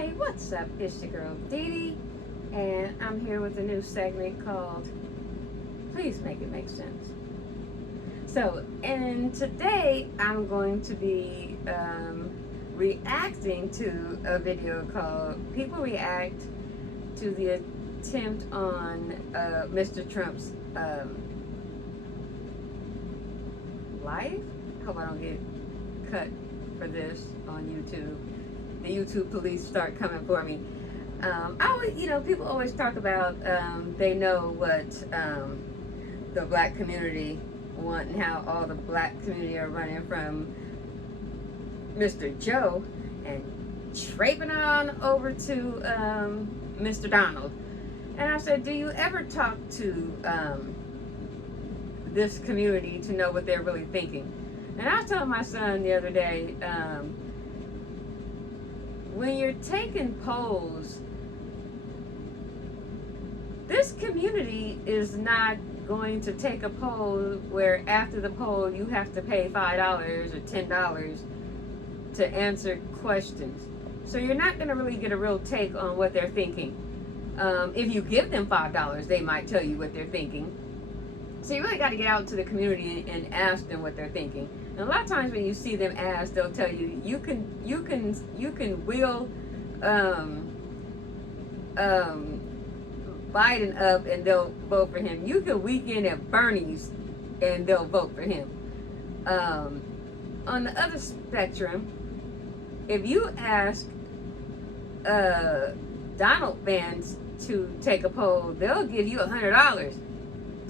Hey, what's up? It's your girl Dee Dee, and I'm here with a new segment called Please Make It Make Sense. So, and today I'm going to be reacting to a video called People React to the Attempt on Mr. Trump's life. I hope I don't get cut for this on YouTube. The YouTube police start coming for me. People always talk about they know what the black community want and how all the black community are running from Mr. Joe and traipsing on over to Mr. Donald. And I said, do you ever talk to this community to know what they're really thinking? And I was telling my son the other day, when you're taking polls, this community is not going to take a poll where after the poll you have to pay $5 or $10 to answer questions. So you're not going to really get a real take on what they're thinking. If you give them $5, they might tell you what they're thinking. So you really got to get out to the community and ask them what they're thinking. And a lot of times when you see them ask, they'll tell you you can wheel Biden up and they'll vote for him. You can weekend at Bernie's and they'll vote for him. On the other spectrum, if you ask Donald fans to take a poll, they'll give you $100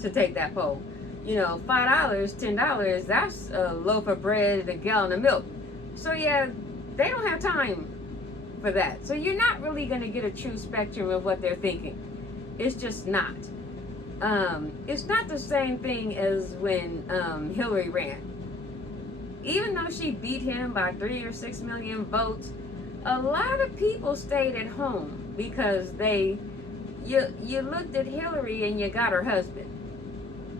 to take that poll. You know, $5, $10, that's a loaf of bread and a gallon of milk. So yeah, they don't have time for that. So you're not really going to get a true spectrum of what they're thinking. It's just not. It's not the same thing as when Hillary ran. Even though she beat him by 3 or 6 million votes, a lot of people stayed at home because you looked at Hillary and you got her husband.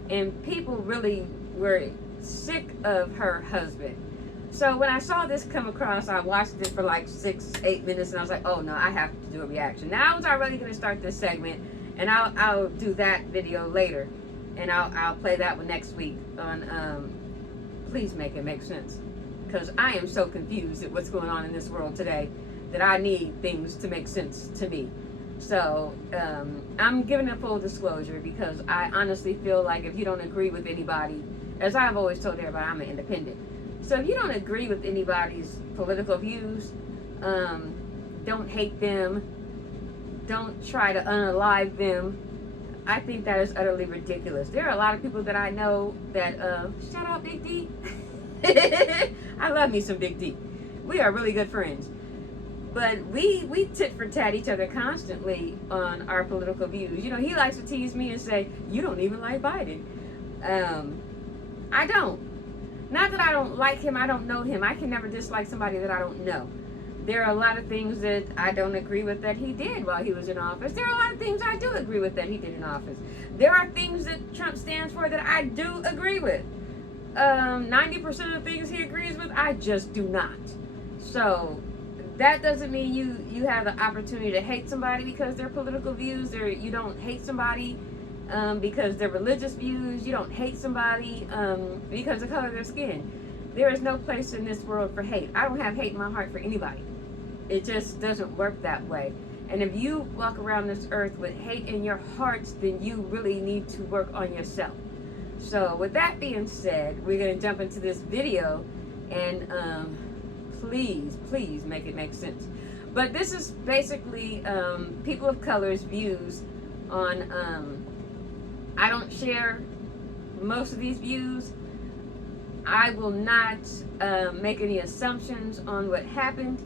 And people really were sick of her husband. So when I saw this come across, I watched it for like 6-8 minutes and I was like, oh no, I have to do a reaction. Now I was already going to start this segment, and I'll do that video later. And I'll play that one next week on Please Make It Make Sense. Because I am so confused at what's going on in this world today that I need things to make sense to me. So I'm giving a full disclosure because I honestly feel like if you don't agree with anybody, as I've always told everybody, I'm an independent. So if you don't agree with anybody's political views, don't hate them, don't try to unalive them. I think that is utterly ridiculous. There are a lot of people that I know that, shout out Big D. I love me some Big D. We are really good friends. But we tit for tat each other constantly on our political views. You know, he likes to tease me and say, you don't even like Biden. I don't. Not that I don't like him, I don't know him. I can never dislike somebody that I don't know. There are a lot of things that I don't agree with that he did while he was in office. There are a lot of things I do agree with that he did in office. There are things that Trump stands for that I do agree with. 90% of the things he agrees with, I just do not. So that doesn't mean you have the opportunity to hate somebody because their political views. You don't hate somebody because their religious views. You don't hate somebody because of the color of their skin. There is no place in this world for hate. I don't have hate in my heart for anybody. It just doesn't work that way. And if you walk around this earth with hate in your hearts, then you really need to work on yourself. So with that being said, we're going to jump into this video and please make it make sense. But this is basically people of color's views on, I don't share most of these views. I will not make any assumptions on what happened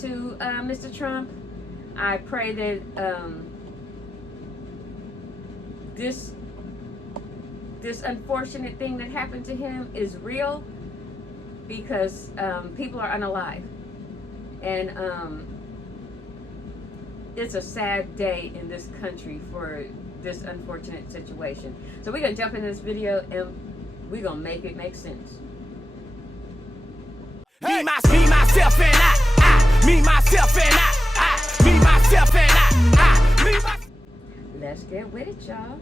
to Mr. Trump. I pray that this unfortunate thing that happened to him is real, because people are unalive, and it's a sad day in this country for this unfortunate situation. So we're gonna jump into this video and we're gonna make it make sense. Me, myself, and I. Me, myself, and I. myself and I leave my... Let's get with it, y'all.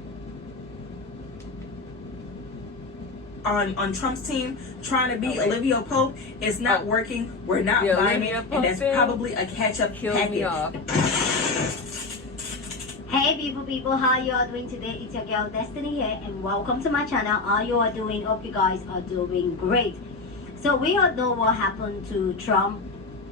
On Trump's team trying to beat Olivia Pope is not working. We're not The buying Olivia it, Pope and that's thing probably a catch-up killed me off. Hey people, how you all doing today? It's your girl Destiny here, and welcome to my channel. How you are doing? Hope you guys are doing great. So we all know what happened to Trump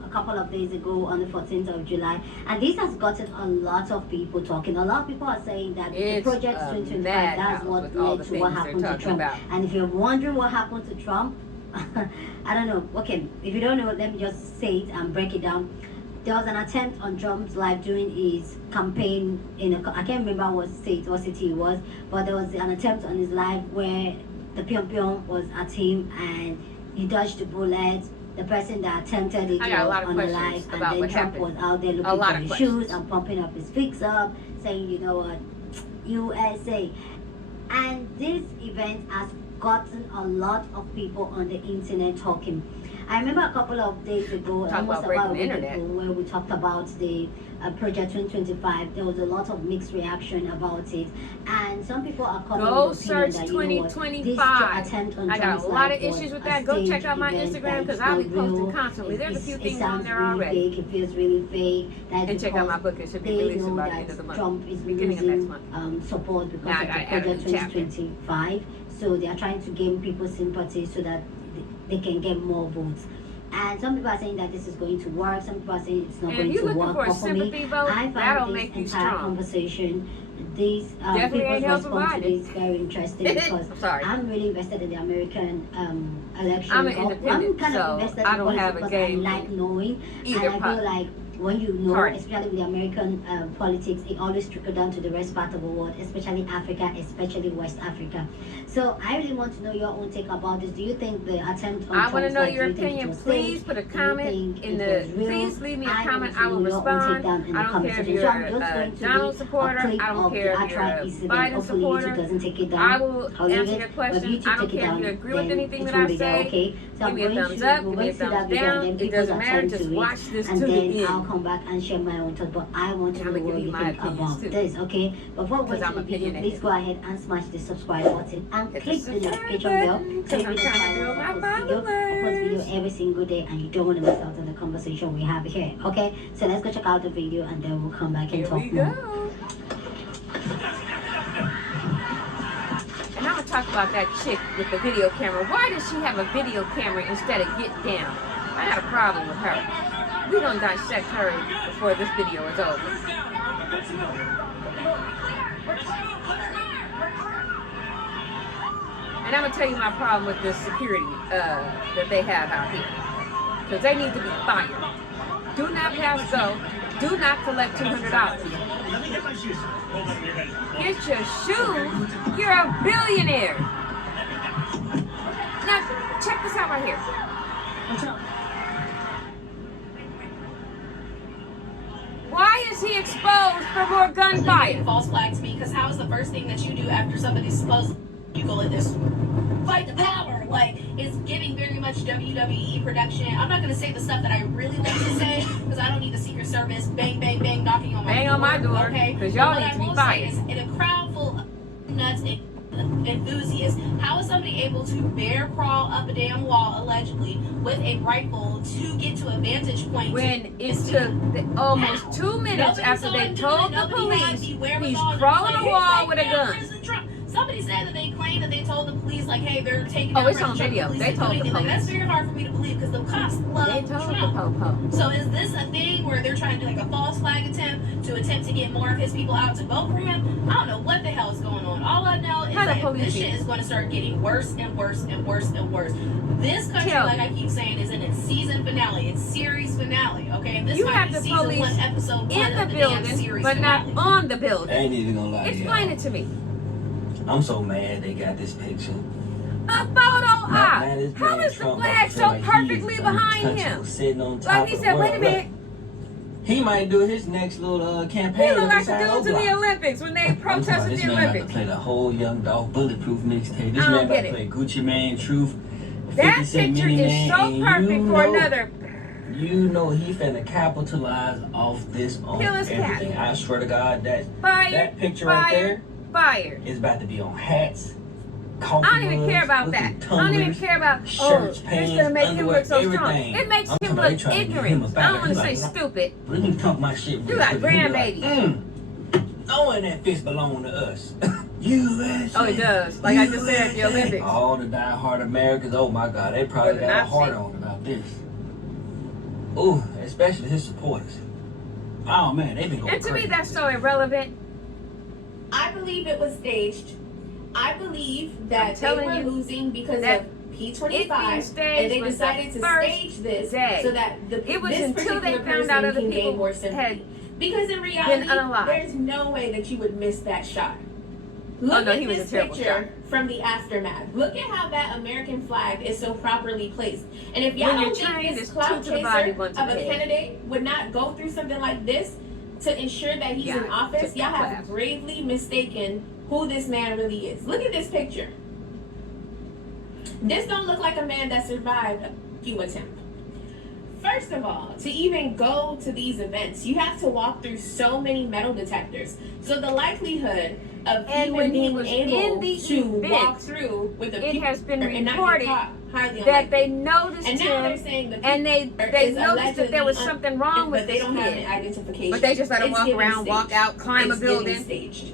a couple of days ago on the 14th of July, and this has gotten a lot of people talking. A lot of people are saying that the Project 2025, that's what led to what happened to Trump. And if you're wondering what happened to Trump, I don't know. Okay, if you don't know, let me just say it and break it down. There was an attempt on Trump's life during his campaign in I can't remember what state or city it was, but there was an attempt on his life where the pion was at him and he dodged the bullet. The person that attempted it was on the life, and then Trump was out there looking for his shoes and pumping up his fists up, saying, you know what, USA. And this event has gotten a lot of people on the internet talking. I remember a couple of days ago, almost about a week ago, where we talked about the Project 2025. There was a lot of mixed reaction about it, and some people are calling Go the search opinion that, 2025. Attempt on I got Trump's a lot of life issues with that. Go check out my Instagram because I'll be posting constantly. There's a few things on there already. Fake. It feels really fake. That and check out my book. It should be released by the end of the month. Trump is beginning of next month. Support because of the Project 2025. So they are trying to gain people's sympathy so that they can get more votes. And some people are saying that this is going to work. Some people are saying it's not going to work. But for me, I find this entire conversation, these people's response to this very interesting because I'm really invested in the American election. I'm an independent, I'm kind of invested in politics because I like knowing, and I feel like when you know, especially with the American politics, it always trickles down to the rest part of the world, especially Africa, especially West Africa. So I really want to know your own take about this. Do you think the attempt on I want to know your opinion. Please put a comment in the. Please leave me a comment. I will respond. I don't care if you're a Donald supporter. I don't care if you're a Biden supporter. I will answer your question. I don't care if you agree with anything that I say. Give me a thumbs up. Give me a thumbs down. It doesn't matter. Just watch this to the end. I'll come back and share my own thoughts, but I want to know what you think about this, okay? Before we watch the video, please go ahead and smash the subscribe button and click the notification bell. Click the video every single day, and you don't want to miss out on the conversation we have here, okay? So let's go check out the video, and then we'll come back and talk more. And I'm gonna talk about that chick with the video camera. Why does she have a video camera instead of get down? I got a problem with her. We're gonna dissect her before this video is over. And I'm gonna tell you my problem with the security that they have out here. Because they need to be fired. Do not pass go. Do not collect $200. Get your shoes. You're a billionaire. Now check this out right here. Why is he exposed for more gunfire? False flag to me, because how is the first thing that you do after somebody's supposed you go like this? Fight the power. Like, it's giving very much WWE production. I'm not gonna say the stuff that I really like to say because I don't need the Secret Service bang bang bang knocking on my door. Okay, because y'all need to be fired. In a crowd full of nuts and enthusiasts, how is somebody able to bear crawl up a damn wall allegedly with a rifle to get to a vantage point when it took almost 2 minutes after they told the police he's crawling a wall with a gun? Somebody said that they claimed that they told the police, like, hey, they're taking it's on video. They told the police. Like, that's very hard for me to believe because the cops love Trump. So is this a thing where they're trying to do like a false flag attempt to get more of his people out to vote for him? I don't know what the hell is going on. All I know is that this shit is going to start getting worse and worse and worse and worse. This country, like I keep saying, is in its season finale, its series finale. Okay, and this you might have be the season police 1, episode 1 in the of the building, series but finale. not on the building. I ain't even gonna lie. Explain it to me. I'm so mad they got this picture. A photo op. How is the flag so perfectly behind him? Sitting on top like he said, wait a minute. He might do his next little campaign. He look like the dudes in the Olympics when they protested the Olympics. This man about to play the whole Young Dolph Bulletproof mixtape. This man about to play Gucci Mane, Truth. That picture is so perfect for another You know he finna capitalize off this on Kill his cat. everything. I swear to God, that Fire. picture right Fire. there Fire. is about to be on hats, coffee I don't even mugs, care about looking that. I don't even tumblers, care about, shirts, it's pants, going to make him underwear, look so strong. everything. It makes I'm him talking about look they trying to get him ignorant. a I battle. don't want to He say like, stupid. Let me talk my shit. You real got quick. He be like, grandbabies. knowing that fist belong to us. USA. Oh, it does. Like I just said at the USA. Olympics. All the diehard Americans, oh my God, they probably Or the got a Nazi. heart on about this. Ooh, especially his supporters. Oh man, they been going And to crazy. me, that's so irrelevant. I believe it was staged. I believe that I'm they telling were you losing because that of it being P25, staged and they was the decided to first stage this day. so that It was this until they particular found out person other can gain people more had sympathy. Because in reality, unalive. there's no way that you would miss that shot. Oh, Look no, at he was this a terrible picture from the aftermath. Look at how that American flag is so properly placed. And if y'all When you're don't think trained, this it's clout two to the chaser body, of one to a the head. candidate would not go through something like this to ensure that he's in Yeah, office, took y'all that have class. gravely mistaken who this man really is. Look at this picture. This don't look like a man that survived a Q attempt. First of all, to even go to these events, you have to walk through so many metal detectors. So the likelihood of And even when he being was able in the to event, walk through with a it has been and not get reported caught, highly that they unlikely. noticed And now they're him, saying the and they is noticed that there was allegedly something wrong with but they this don't have an kid. identification. But they just let him It's walk giving around, walk staged. out, climb a It's giving building. staged.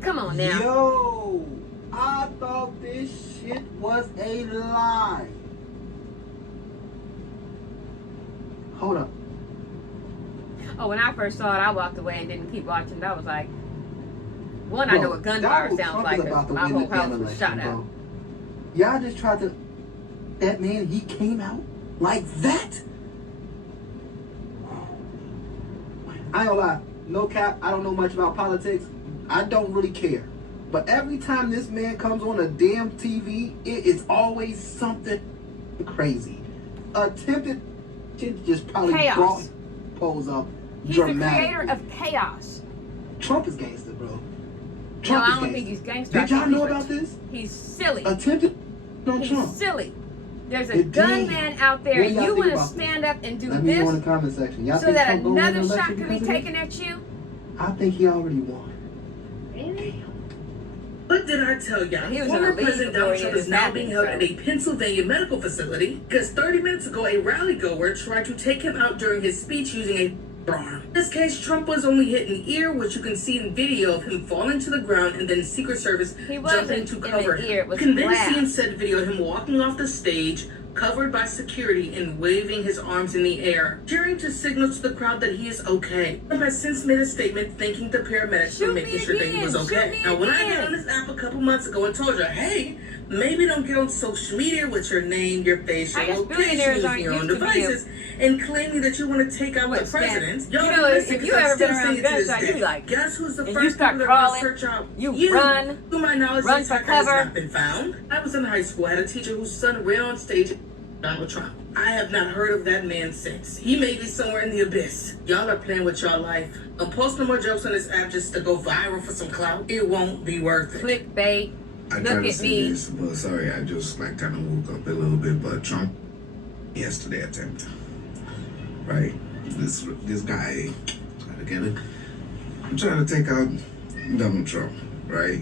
Come on now. Yo, I thought this shit was a lie. Hold up. Oh, when I first saw it, I walked away and didn't keep watching. I was like, one, I know what gunfire Donald sounds Trump like is about 'cause to my win whole the house damn was shot election, out. bro. Y'all just tried to. That man, he came out like that. I ain't gonna lie, no cap. I don't know much about politics. I don't really care. But every time this man comes on a damn TV, it is always something crazy. Attempted to just probably Chaos. brought pose up He's the dramatically. creator of chaos. Trump is gangster, bro. No, Trump I is don't think gangster. he's gangster. I Did y'all think know he's about this? He's silly. Attempted on He's Trump. silly. There's a It did. gunman out there. What do y'all You think want to about stand up and do Let me know in this the comment section. Y'all so think that Trump gonna win another the shot election can be because of taken at you? this? I think he already won. Really? What did I tell y'all? He was in Former the league President before Donald he Trump had is his now happen, being held so. at a Pennsylvania medical facility because 30 minutes ago a rally goer tried to take him out during his speech using a firearm. In this case, Trump was only hit in the ear, which you can see in video of him falling to the ground and then Secret Service He jumping wasn't to in cover the him. ear, it was You can then glass. see in said video him walking off the stage, covered by security and waving his arms in the air, cheering to signal to the crowd that he is okay. Trump has since made a statement thanking the paramedics Shoot for me making sure that he was again, shoot okay. me Now, when I again. got on this app a couple months ago and told you, hey, maybe don't get on social media with your name, your face, I your guess location, billionaires using aren't your own used to being- devices, and claiming that you want to take out What, the Stan? president. You Y'all know, listen, if you because I'm ever been still around saying it to this gunshot, you day. be like, guess who's the and first you start people that are gonna crawling, search out? you run, To my knowledge, run the for attacker has cover. not been found. I was in high school. I had a teacher whose son ran on stage. Donald Trump. I have not heard of that man since. He may be somewhere in the abyss. Y'all are playing with your life. Don't post no more jokes on this app just to go viral for some clout. It won't be worth it. clickbait. I Look tried to at say me. this, but sorry, I just like kind of woke up a little bit. But Trump, yesterday attempt, right? This guy, trying to get it. I'm trying to take out Donald Trump, right?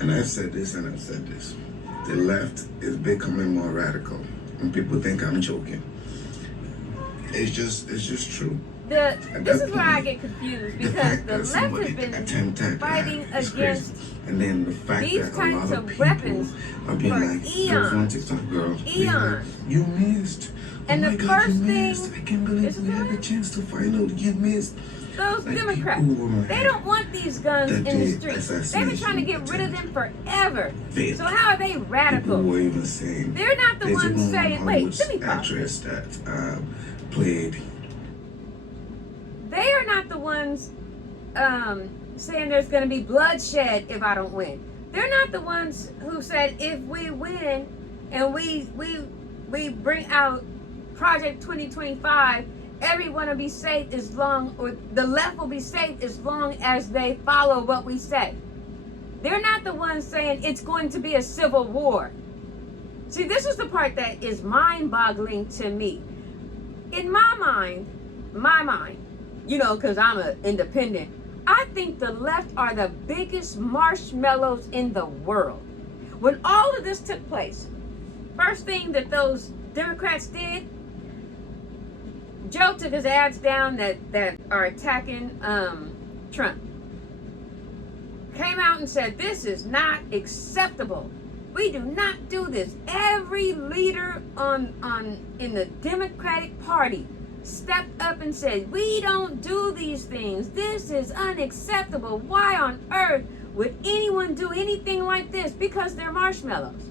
And I've said this and I've said this. The left is becoming more radical, and people think I'm joking. It's just true. This is where I get confused The because fact the that left somebody has been attempted fighting is against crazy. And then the fact these that a types lot of people weapons are being for like, there was one TikTok girl being like, eons. you missed. And oh the my God, first you thing missed. I can't believe is we had the that chance to find out you missed. those Like, Democrats, people were they don't want these guns that in the day, streets. They've been trying to get rid of them forever. Faith. So how are they People radical? were even saying They're not the there's a ones woman saying, wait, Hollywood let me pause. actress that played. They are not the ones saying there's going to be bloodshed if I don't win. They're not the ones who said if we win and we bring out Project 2025, everyone will be safe as long, or the left will be safe as long as they follow what we say. They're not the ones saying it's going to be a civil war. See, this is the part that is mind-boggling to me. in my mind, you know, because I'm an independent, I think the left are the biggest marshmallows in the world. When all of this took place, first thing that those Democrats did, Joe took his ads down that are attacking Trump. Came out and said, this is not acceptable. We do not do this. Every leader in the Democratic Party stepped up and said, we don't do these things. This is unacceptable. Why on earth would anyone do anything like this? Because they're marshmallows.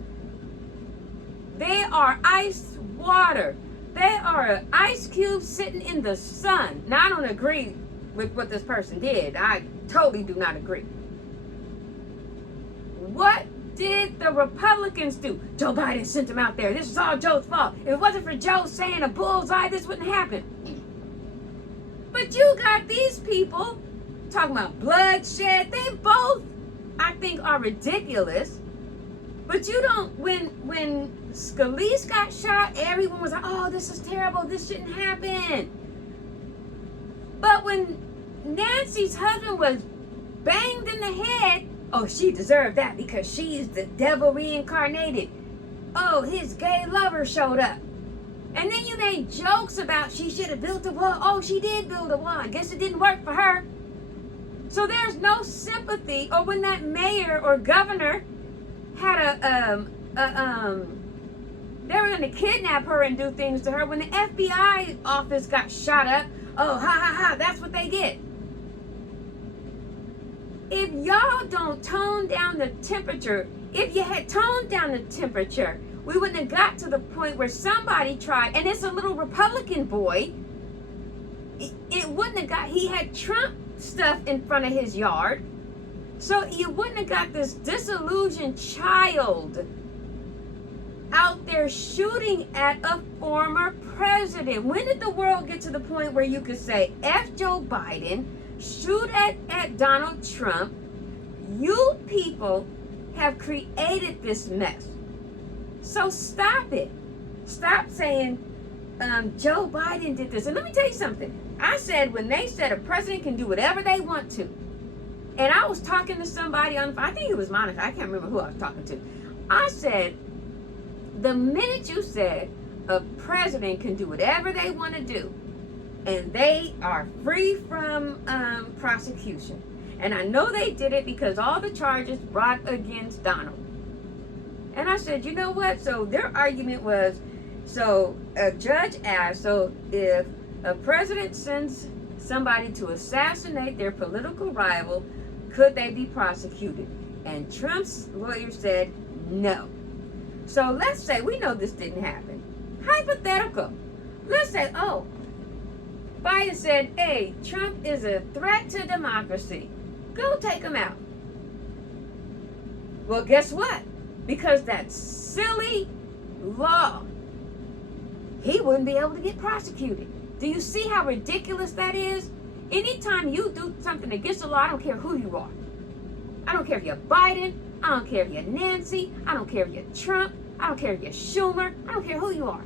They are ice water. They are an ice cube sitting in the sun. Now, I don't agree with what this person did. I totally do not agree. What did the Republicans do? Joe Biden sent them out there. This is all Joe's fault. If it wasn't for Joe saying a bullseye, this wouldn't happen. But you got these people talking about bloodshed. They both, I think, are ridiculous. But you don't, when Scalise got shot, everyone was like, oh, this is terrible. This shouldn't happen. But when Nancy's husband was banged in the head, oh, she deserved that because she's the devil reincarnated. Oh, his gay lover showed up. And then you made jokes about she should have built a wall. Oh, she did build a wall. I guess it didn't work for her. So there's no sympathy. Or when that mayor or governor had they were going to kidnap her and do things to her. When the FBI office got shot up, oh, ha, ha, ha, that's what they did. If y'all don't tone down the temperature, if you had toned down the temperature, we wouldn't have got to the point where somebody tried, and it's a little Republican boy, it wouldn't have got, he had Trump stuff in front of his yard, so you wouldn't have got this disillusioned child out there shooting at a former president. When did the world get to the point where you could say, F Joe Biden, shoot at Donald Trump? You people have created this mess. So stop it. Stop saying Joe Biden did this. And let me tell you something. I said when they said a president can do whatever they want to. And I was talking to somebody on, I think it was Monica. I can't remember who I was talking to. I said, the minute you said a president can do whatever they want to do, and they are free from prosecution. And I know they did it because all the charges brought against Donald. And I said, you know what? So their argument was, so a judge asked, so if a president sends somebody to assassinate their political rival, could they be prosecuted? And Trump's lawyer said no. So let's say, we know this didn't happen. Hypothetical. Let's say, oh, Biden said, hey, Trump is a threat to democracy. Go take him out. Well, guess what? Because that silly law, he wouldn't be able to get prosecuted. Do you see how ridiculous that is? Anytime you do something against the law, I don't care who you are. I don't care if you're Biden. I don't care if you're Nancy. I don't care if you're Trump. I don't care if you're Schumer. I don't care who you are.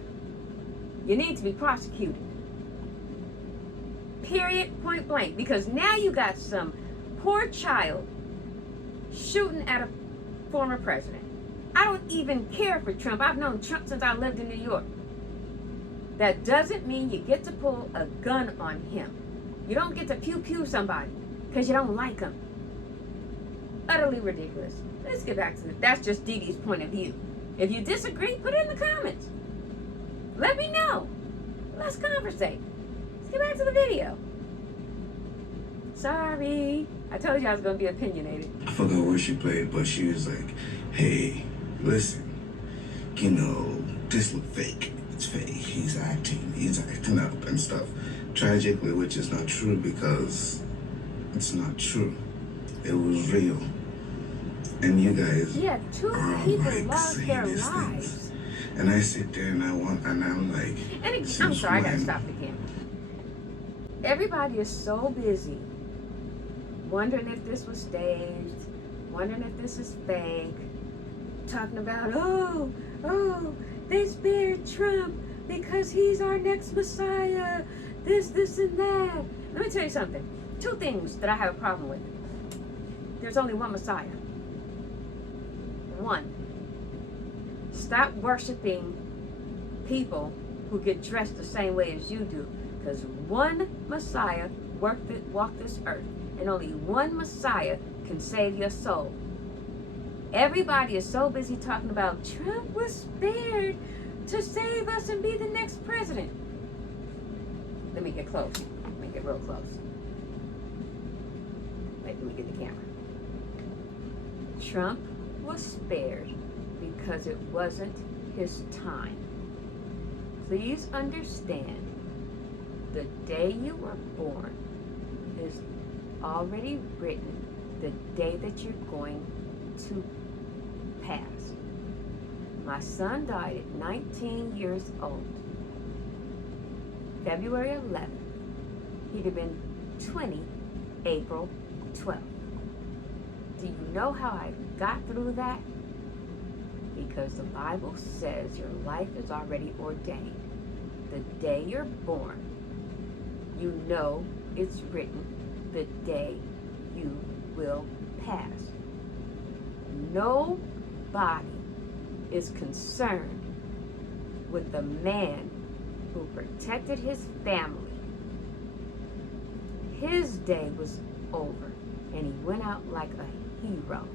You need to be prosecuted. Period, point blank. Because now you got some poor child shooting at a former president. I don't even care for Trump. I've known Trump since I lived in New York. That doesn't mean you get to pull a gun on him. You don't get to pew-pew somebody because you don't like him. Utterly ridiculous. Let's get back to it. That's just Dee Dee's point of view. If you disagree, put it in the comments. Let me know. Let's conversate. Let's get back to the video. Sorry. I told you I was going to be opinionated. I forgot where she played, but she was like, hey, listen, you know, this look fake. It's fake. He's acting up and stuff. Tragically, which is not true because it's not true. It was real. And you guys two are people like lost saying their these lives. things. And I sit there and I'm like, And I'm since sorry, I gotta when? stop the camera. Everybody is so busy wondering if this was staged, wondering if this is fake, talking about, oh, they spared Trump. because he's our next Messiah. This, and that. Let me tell you something. 2 things that I have a problem with. There's only one Messiah. 1. Stop worshiping people who get dressed the same way as you do. Because one Messiah walked this earth. And only one Messiah can save your soul. Everybody is so busy talking about Trump was spared to save us and be the next president. Let me get close. Let me get real close. Wait, let me get the camera. Trump was spared because it wasn't his time. Please understand, the day you were born is already written, the day that you're going to pass. My son died at 19 years old. February 11th. He'd have been 20 April 12th. Do you know how I got through that? Because the Bible says your life is already ordained. The day you're born, you know it's written, the day you will pass. Nobody is concerned with the man who protected his family. His day was over and he went out like a hero.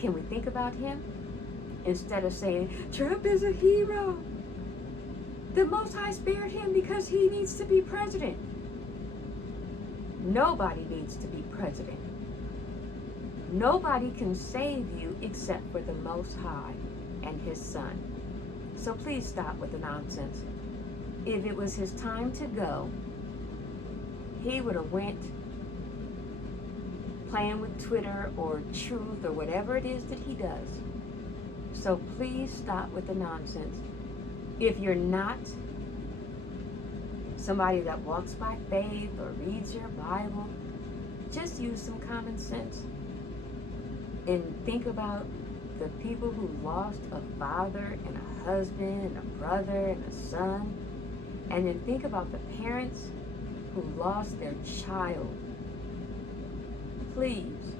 Can we think about him? Instead of saying, Trump is a hero. The Most High spared him because he needs to be president. Nobody needs to be president. Nobody can save you except for the Most High and his Son. So please stop with the nonsense. If it was his time to go, he would have went playing with Twitter or Truth or whatever it is that he does. So please stop with the nonsense. If you're not somebody that walks by faith or reads your Bible, just use some common sense and think about the people who lost a father and a husband and a brother and a son, and then think about the parents who lost their child. Please